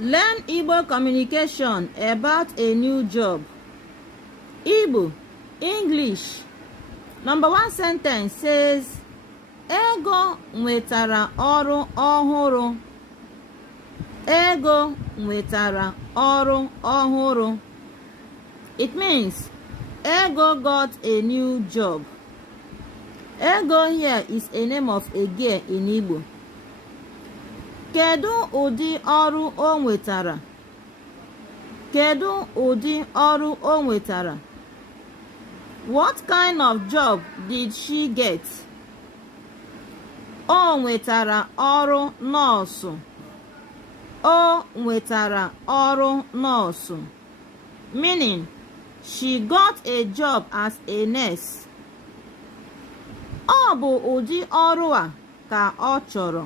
Learn Igbo communication about a new job. Igbo, English. Number 1 sentence says, Ego nwetara ọrụ ọhụrụ. Ego nwetara ọrụ ọhụrụ. It means Ego got a new job. Ego here is a name of a girl in Igbo. Kedu ụdị ọrụ o nwetara? Kedu ụdị ọrụ o nwetara? What kind of job did she get? O nwetara ọrụ nọọsụ. O nwetara ọrụ nọọsụ. Meaning, she got a job as a nurse. Ọ bụ ụdị ọrụ a ka ọ chọrọ.